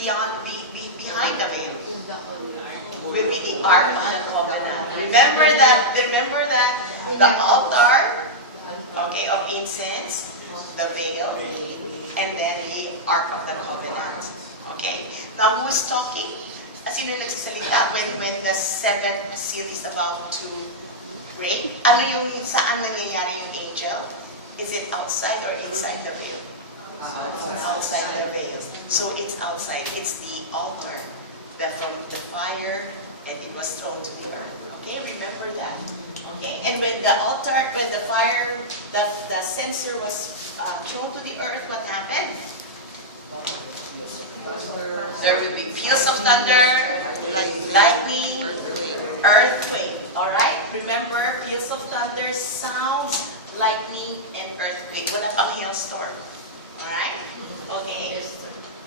behind the veil will be the Ark of the Covenant. Remember that the altar, okay, of incense, the veil, and then the Ark of the Covenant. Okay. Now, who is talking? Sino yung nagsasalita when the seventh seal is about to break? Ano yung saan nangyayari yung angel? Is it outside or inside the veil? Outside the veil. So it's outside. It's the altar from the fire, and it was thrown to the earth. Okay, remember that. Okay, and when the fire, the censer was thrown to the earth, what happened? There will be peals of thunder, lightning, earthquake. All right, remember, peals of thunder, sounds, lightning, and earthquake. Wala pang hailstorm. All right. Okay.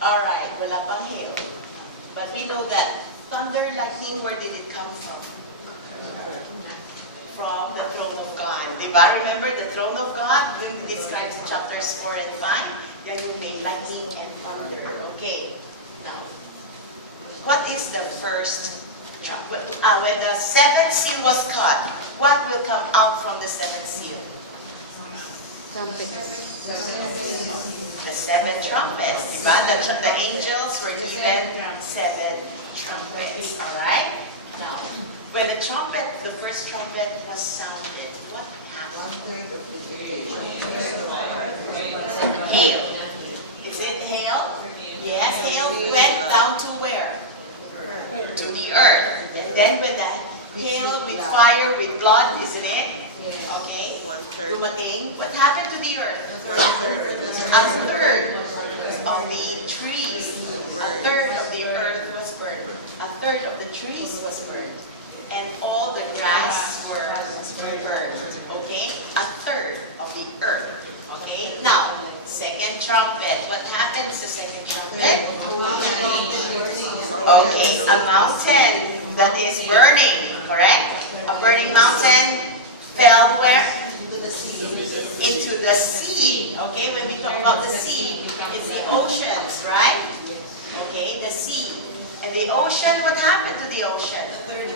All right. Wala pang hail. But we know that thunder, lightning, where did it come from? From the throne of God. Diba? Remember the throne of God? Describes in chapters 4 and 5. Yan yung may lightning and thunder. Okay. Now, what is the first trumpet? When the seventh seal was cut, what will come out from the seventh seal? Trumpets. The seven trumpets. Diba? The angels were given seven trumpets. Alright? Now, when the first trumpet was sounded, what happened? Hail. Is it hail? Yes, hail went down to where? To the earth. And then when the hail with fire, with blood, isn't it? Okay. Dumating. What happened to the earth? A third of the trees, a third of the earth was burned. A third of the trees was burned. And all the grass were burned. Okay? A third of the earth. Okay? Now, second trumpet. What happened to the second trumpet? Okay, a mountain that is burning, correct? A burning mountain fell where? Into the sea. Okay, when we talk about the sea, it's the oceans, right? Okay, the sea. And the ocean, what happened to the ocean? A third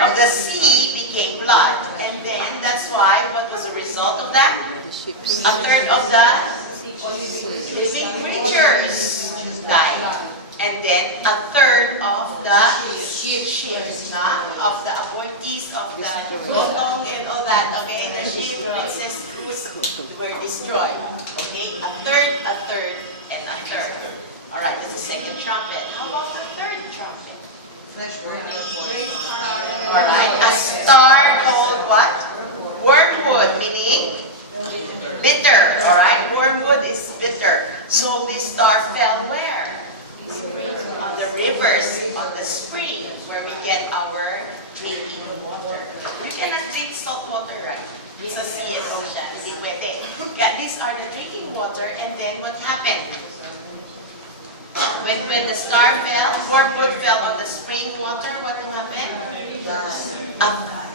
of the sea became blood. And then, that's why, what was the result of that? A third of the living creatures died. And then, a third of the ships, of the appointees of the Gotong and all that, okay? The ship, princess, crews were destroyed. Okay? A third, and a third. Alright, that's the second trumpet. How about the third trumpet? Alright, a star called what? Wormwood, meaning bitter. Alright, wormwood is bitter. So this star fell where? On the rivers, on the spring, where we get our drinking water. You cannot drink salt water, right? It's a sea and ocean. Hindi pwede. Kaya these are the drinking water, and then what happened? When the star fell, wormwood fell on the spring water, what happened?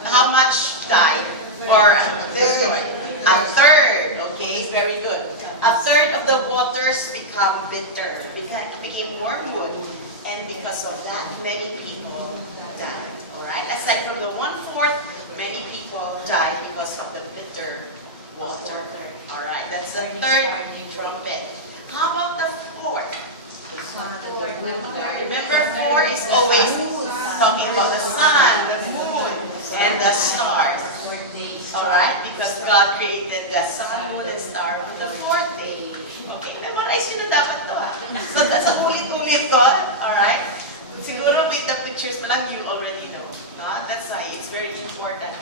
How much died? Or destroyed? A third, okay, very good. A third of the waters become bitter, became wormwood, and because of that, many people died. Alright, aside from the 1/4, many people died because of the bitter water. Alright, that's the third trumpet. How about the fourth? Remember, 4 is always talking about the sun, the moon, and the stars. Alright? Because God created the sun, moon, and star on the 4th day. Okay, memorize yun na dapat to ha. So that's a ulit-ulit to. Alright? Siguro with the pictures pa lang, you already know. No? That's why it's very important.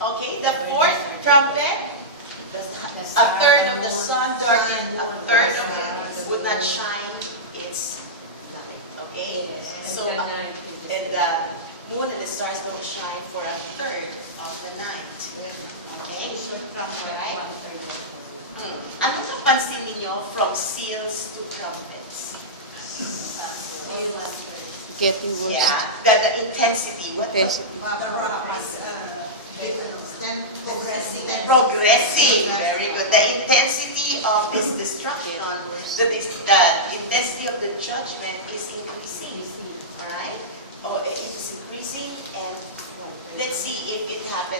Okay, the 4th trumpet, a third of the sun darkened, a third of it would not shine its light. Okay? So, and the moon and the stars don't shine for a third of the night. Okay? Alright? Anong napansin ninyo from seals to trumpets? Getting worse. Yeah, the intensity. What? Progressing. Very good. The intensity of this destruction, the intensity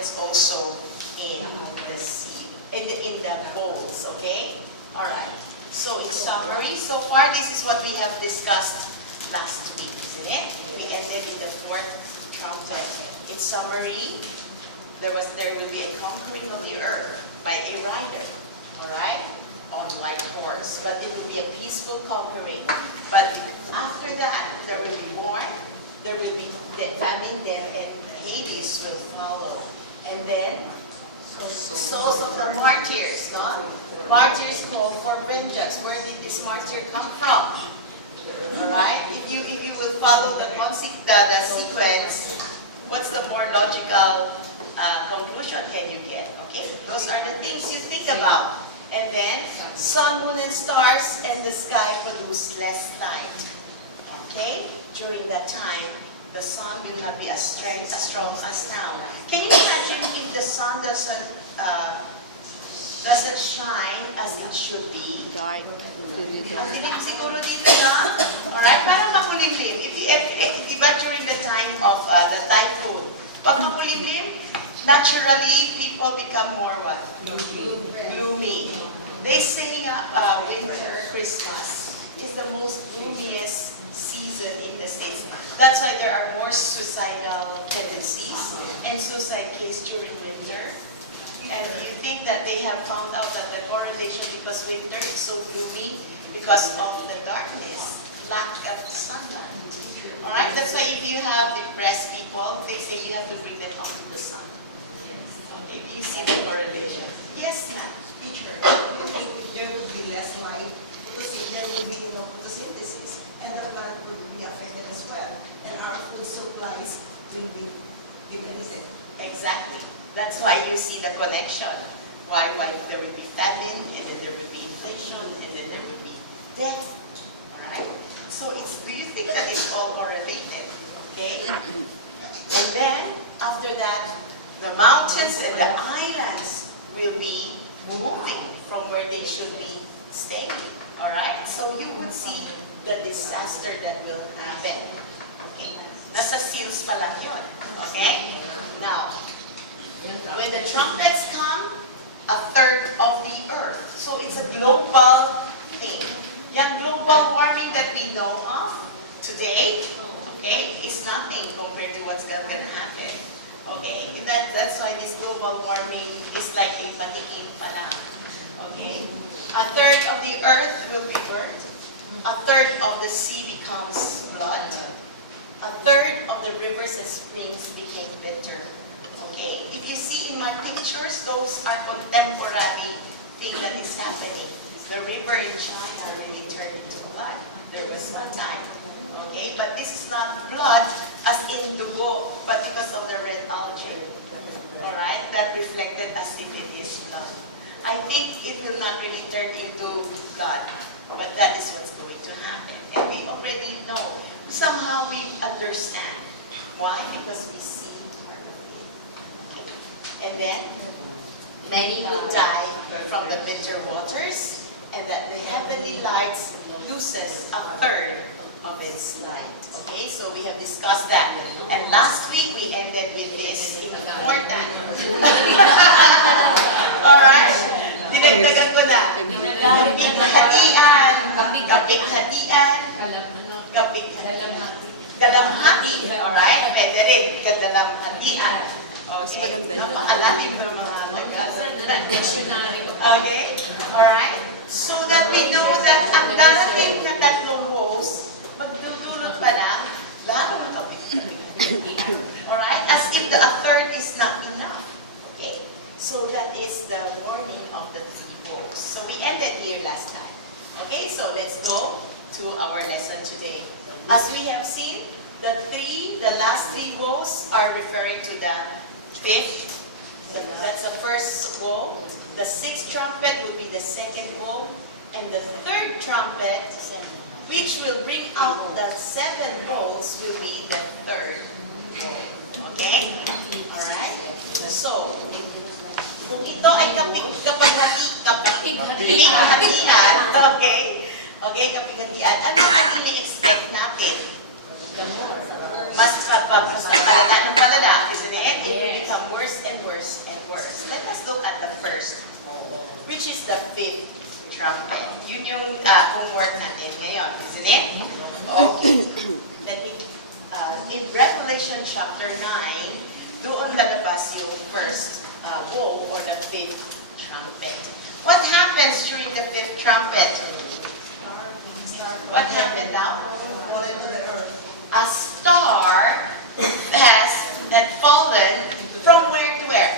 happens also in the sea, in the bowls, okay? All right. So in summary, so far this is what we have discussed last week, isn't it? We ended in the fourth trumpet. In summary, there will be a conquering of the earth by a rider, all right, on white horse. But it will be a peaceful conquering. But after that, there will be war. There will be famine, death, and Hades will follow. And then souls of the martyrs, no? Martyrs call for vengeance. Where did this martyr come from? Alright? If you will follow the sequence, what's the more logical conclusion can you get? Okay? Those are the things you think about. And then, sun, moon, and stars, and the sky produce less light. Okay? During that time, the sun will not be as strong as now. Can you imagine if the sun doesn't shine as it should be? Ang dilim siguro dito na. Alright? Parang makulimlim. Diba during the time of the typhoon, pag makulimlim, naturally, people become more what? Gloomy. They say winter, Christmas, is the most gloomiest season in the States. That's why there are more suicidal tendencies and suicide cases during winter. And you think that they have found out that the correlation, because winter is so gloomy because of the darkness, lack of sunlight. Alright, that's why if you have depressed people, they say you have to bring them out to the sun. Okay, do you see the correlation? Yes, ma'am. Teacher, there will be less light because there will be no photosynthesis, and the plant will be affected as well, and our food supplies will be depleted. Exactly. That's why you see the connection. Why there will be famine, and then there will be inflation, and then there will be death. Alright? So do you think that it's all correlated? Okay? And then, after that, the mountains and the islands will be moving from where they should be staying. Alright? So you would see the disaster that will happen. Okay? Nasa seals pa lang yun. Okay? Now, when the trumpets come, a third of the earth. So it's a global thing. Yung global warming that we know of today, okay, is nothing compared to what's going to happen. Okay? That's why this global warming is like a patikim pa lang. Okay? A third of the earth will be burnt. A third of the sea becomes blood. A third of the rivers and springs became bitter. Okay? If you see in my pictures, those are contemporary thing that is happening. The river in China really turned into blood. There was one time. Okay? But this is not blood as in dugo, but because of the red algae. Alright? That reflected as if it is blood. I think it will not really turn into blood, but that is what's going to happen. And we already know. Somehow we understand. Why? Because we see part of it. And then, many will die from the bitter waters, and that the heavenly lights loses a third of its light. Okay, so we have discussed that. And last week we ended with this important. Alright? Dinagdagan ko na. Kapighatian. Kapighatian. Dalamhati. Alright? Pwede rin. Kadalamhatian. Okay? Napakalalim ng mga taga. Okay? Alright? So that we know that ang darating na tatlong woes, magdudulot pa lang, lalo na kapit-kapit. Alright? As if a third is not enough. Okay? So that is the warning of the three woes. So we ended here last time. Okay? So let's go to our lesson today. As we have seen, the last three woes are referring to the fifth. That's the first woe. The sixth trumpet will be the second woe. And the third trumpet, which will bring out the seven woes, will be the third woe. Okay? Alright? So, kung ito ay kapighatian, okay? Okay, kapighatian, ano ang ini-expect natin? Mas palala ng palala, isn't it? It will become worse and worse. Yun yung homework natin ngayon, isn't it? Okay. Let me, in Revelation chapter 9, doon lalabas yung first bowl or the fifth trumpet. What happens during the fifth trumpet? What happened now? A star had fallen from where to where?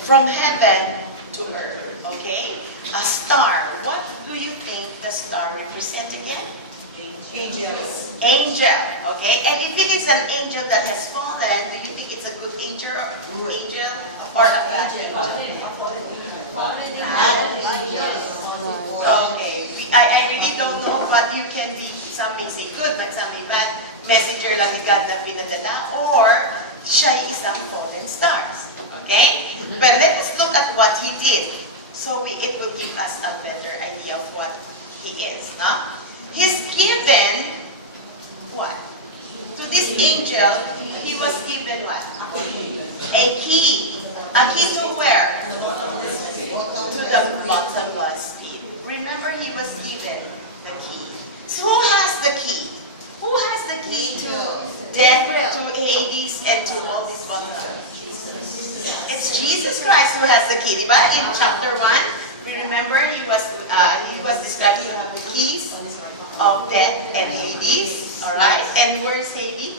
From heaven to earth. Okay? A star. What do you think the star represents again? Angels. Angel. Okay? And if it is an angel that has fallen, do you think it's a good angel or a bad angel? Okay. I really don't know, but you can be, some may say good, but some may bad. Messenger lang ni God na pinadala, or siya ay isang fallen stars. Okay? But let us look at what he did. So it will give us a better idea of what he is. No? He's given what? To this angel, he was given what? A key. A key to where? To the bottomless pit. Remember, he was given the key. So who has the key? Who has the key to death, to Hades, and to all these bottomless? It's Jesus Christ who has the key, diba? In chapter 1, we remember he was described to have the keys of death and Hades. Alright? And where's Hades?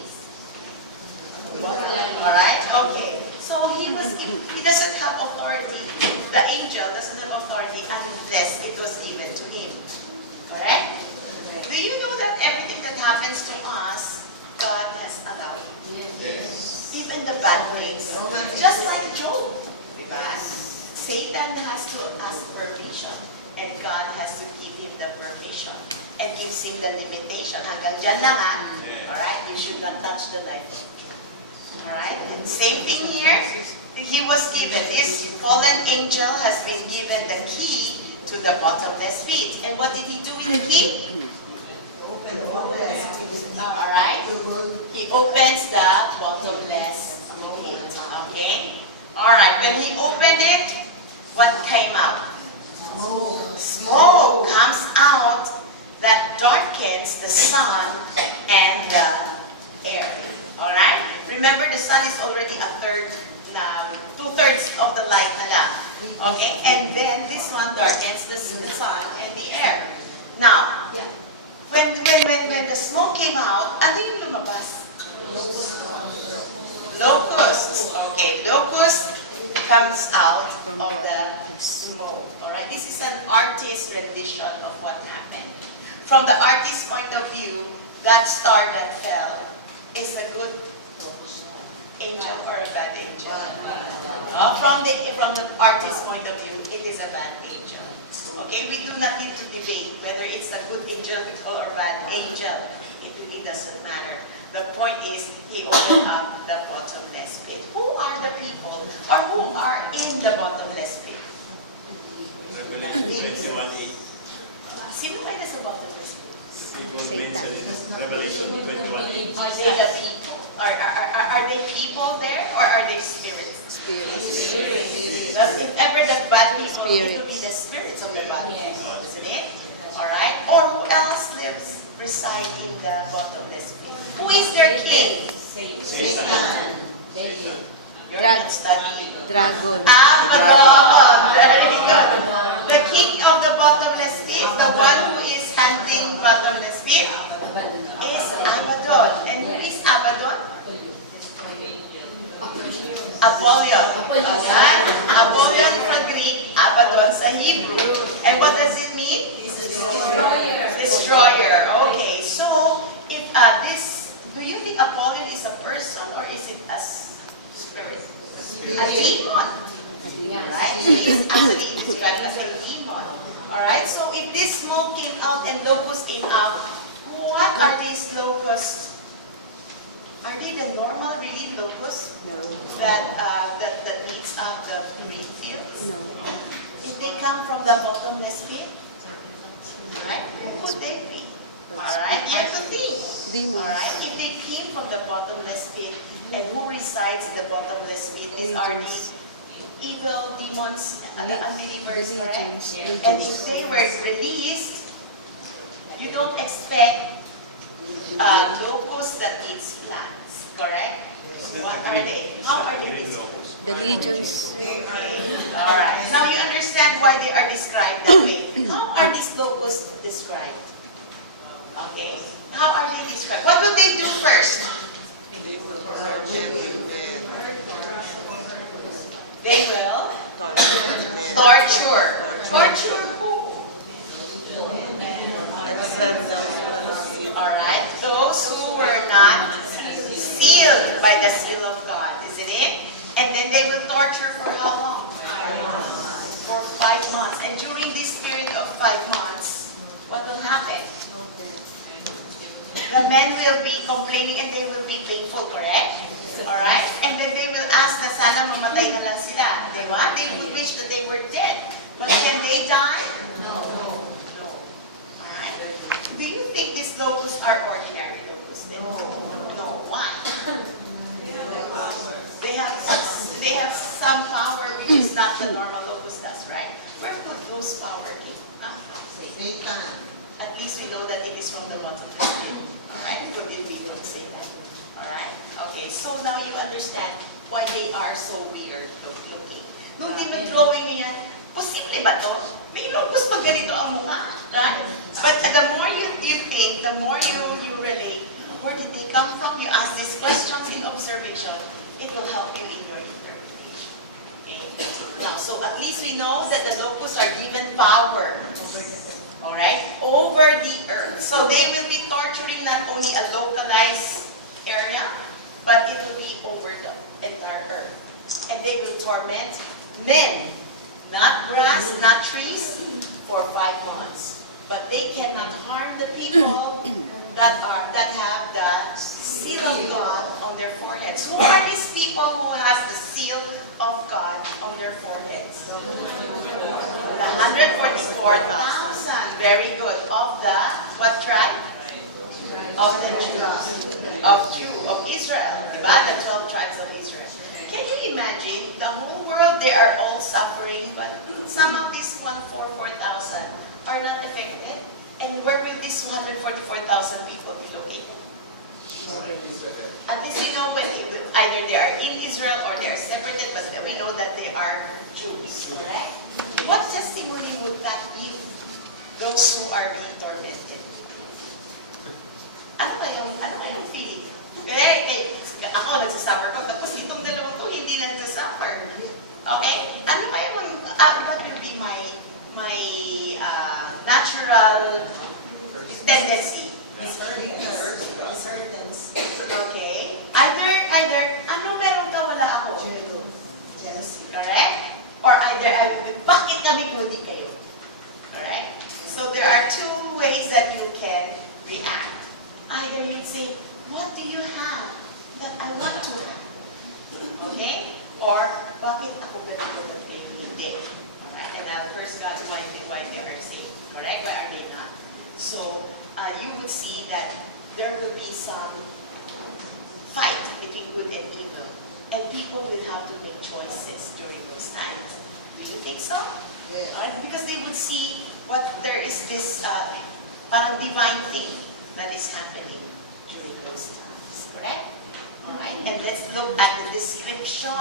Alright? Okay. So he doesn't have authority. The angel doesn't have authority unless it was given to him. Correct? Do you know that everything that happens to us, God has allowed? Yes. Even the bad things. Just like Job. Satan has to ask permission. And God has to give him the permission. And gives him the limitation. Hanggang dyan lang ha. Alright? You should not touch the knife. Alright? Same thing here. He was given. This fallen angel has been given the key to the bottomless pit. And what did he do with the key? Alright? He opens the bottomless pit. Okay? Alright, when he opened it, what came out? Smoke comes out that darkens the sun and the air. Alright? Remember, the sun is already a third, two-thirds of the light na lang. Okay? And then this one darkens the sun and the air. Now, when the smoke came out, ano yung lumabas? Locusts. Okay, locust comes out of the smoke. Alright, this is an artist's rendition of what happened. From the artist's point of view, that star that fell is a good angel or a bad angel? From the artist's point of view, it is a bad angel. Okay, we do not need to debate whether it's a good angel or a bad angel. It really doesn't matter. The point is, he opened up the bottomless pit. Who are the people, or who are in the bottomless pit? Revelation 21:8. Sino ba nasa bottomless pit? People mentioned in Revelation 21:8. Are they the people? Are they people there, or are they spirits? Spirits. If ever the bad people, it will be the spirits of the bad people, isn't it? Alright? Or who else reside in the bottomless pit? Who is their king? Satan. You're not studying. Dragon. Abaddon. Very good. The king of the bottomless pit, the one who is handling bottomless pit, is Abaddon. And who is Abaddon? Apollyon. Okay? Apollyon from Greek, Abaddon sa Hebrew. And what does it mean? Destroyer. Okay. So, if do you think Apollyon is a person or is it a spirit? A demon. Right? He is actually described as a demon. Alright? So, if this smoke came out and locusts came out, what are these locusts? Are they the normal, really, locusts that eats up the green fields? If they come from the bottomless pit, right? Who could they be? Alright, you have to think. Alright, if they came from the bottomless pit, and who resides in the bottomless pit? These are the evil demons, the unbelievers, correct? And if they were released, tribe. What will they do first? They will torture. Torture who? Alright, those who were not sealed by the seal of God, isn't it? And then they will torture for how long? For 5 months. And during this period of 5 months, what will happen? The men will be complaining and they will be painful, correct? Alright? And then they will ask na sana mamatay na lang sila. Diba? They would wish that they were dead. But can they die? No. Alright? Do you think these locusts are ordinary locusts? No. Why? They have some power which is not the normal locust does, right? Where would those power came? Not from Satan. At least we know that it is from the bottomless pit. Alright? Could it be from Satan? Alright? Okay, so now you understand why they are so weird looking. Nung drawing niyo yan, posible ba to? May locust pag ganito ang mukha, right? But the more you think, the more you relate, where did they come from? You ask these questions in observation, it will help you in your interpretation. Okay? Now, so at least we know that the locusts are given power. Alright? Over the earth. So they will be torturing not only a localized area, but it will be over the entire earth. And they will torment men, not grass, not trees, for 5 months. But they cannot harm the people that have the seal of God on their foreheads. Who are these people who has the seal of God on their foreheads? The 144,000. Very good. Of the what tribe? Of the Jews. Of Israel. Diba? The 12 tribes of Israel. Can you imagine? The whole world, they are all suffering, but somehow these 144,000 are not affected. And where will these 144,000 people be located? At least we know when either they are in Israel or they are separated, but we know that they are Jews. Correct? What testimony would that give those who are being tormented? Ano kayong feeling? Ako nagsasuffer ko, tapos itong dalawang to hindi nagsasuffer. Okay? Ano kayong, what will be my natural tendency? Okay? Either, ano meron ka, wala ako? Jealousy. Correct? Or either I will be, bakit kami kung hindi kayo? Correct? So there are 2 ways that you can react. Either you'd say, what do you have that I want to have? Okay? Or, bakit ako ganito at kayo hindi? Alright? And I'll curse God why they are saved. Correct? Why are they not? So, you would see that there will be some fight between good and evil. And people will have to make choices during those times. Do you think so? Yes. Alright? Because they would see what there is this parang divine thing that is happening during those times. Correct? Alright? And let's look at the description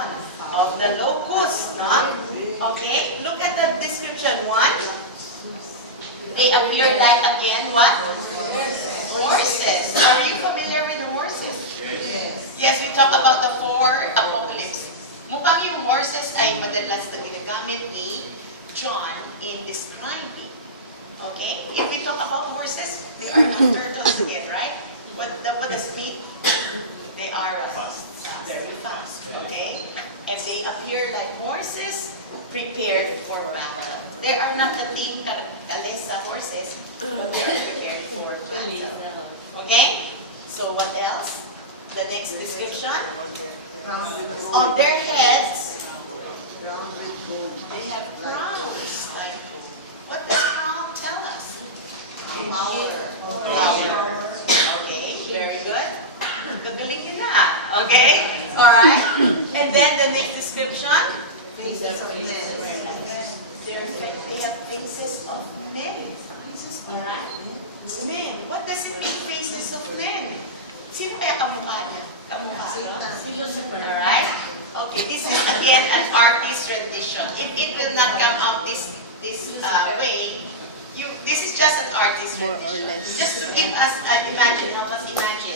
of the locust. No? Okay? Look at the description. 1. They appear like again what? Horses. Are you familiar with the horses? Yes, we talk about the 4 apocalypses. Mukhang yung horses ay madalas na ginagamit ni John in describing. Okay? If we talk about horses, they are not turtles again, right? What does it mean? They are very fast. Okay? And they appear like horses prepared for battle. They are not the team Kalesa horses, but they are prepared for battle. Okay? So what else? The next description. On their heads, they have crowns. Like, what does crown tell us? Power. Okay, very good. Gagaling nila. Okay? Alright? And then the next description. Faces of men. They have faces of men. Alright? Men. What does it mean, faces of men? Sino kaya kamukha niya? Kamukha niya? Alright? Okay, this is again an artist rendition. It will not come out this way. This is just an artist rendition. Just to give us, help us imagine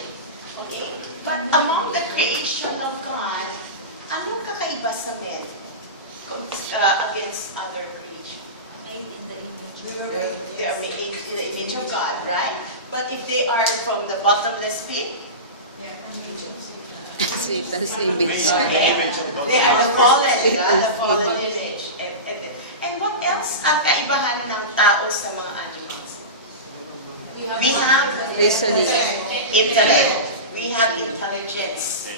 Image, Okay. image of God. They are the fallen, the fallen image. And what else ang kaibahan ng tao sa mga animals? We have intellect. We have intelligence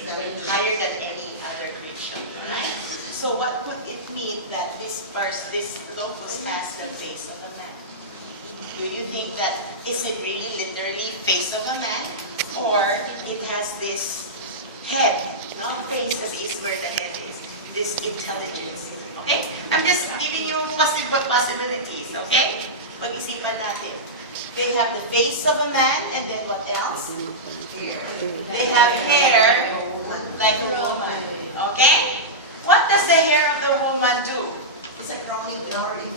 higher than any other creature. Alright? So what could it mean that this locust has the face of a man? Do you think that is it really literally face of a man, or it has this head, not face, as is where the head is, this intelligence? Okay? I'm just giving you possibilities. Okay? Pag-isipan natin. They have the face of a man, and then what else? They have hair like a woman. Okay? What does the hair of the woman do? It's a crowning glory.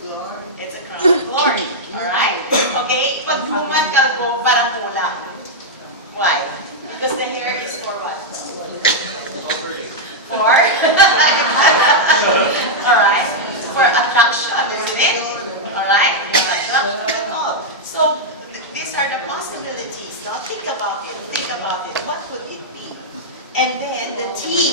It's a crown of glory. Alright? Okay? Pag woman kalbo, parang kulang. Why? Because the hair is for what? For? Alright? For attraction, isn't it? Alright? Attraction and all. So, these are the possibilities. Now, think about it. Think about it. What could it be? And then, the teeth.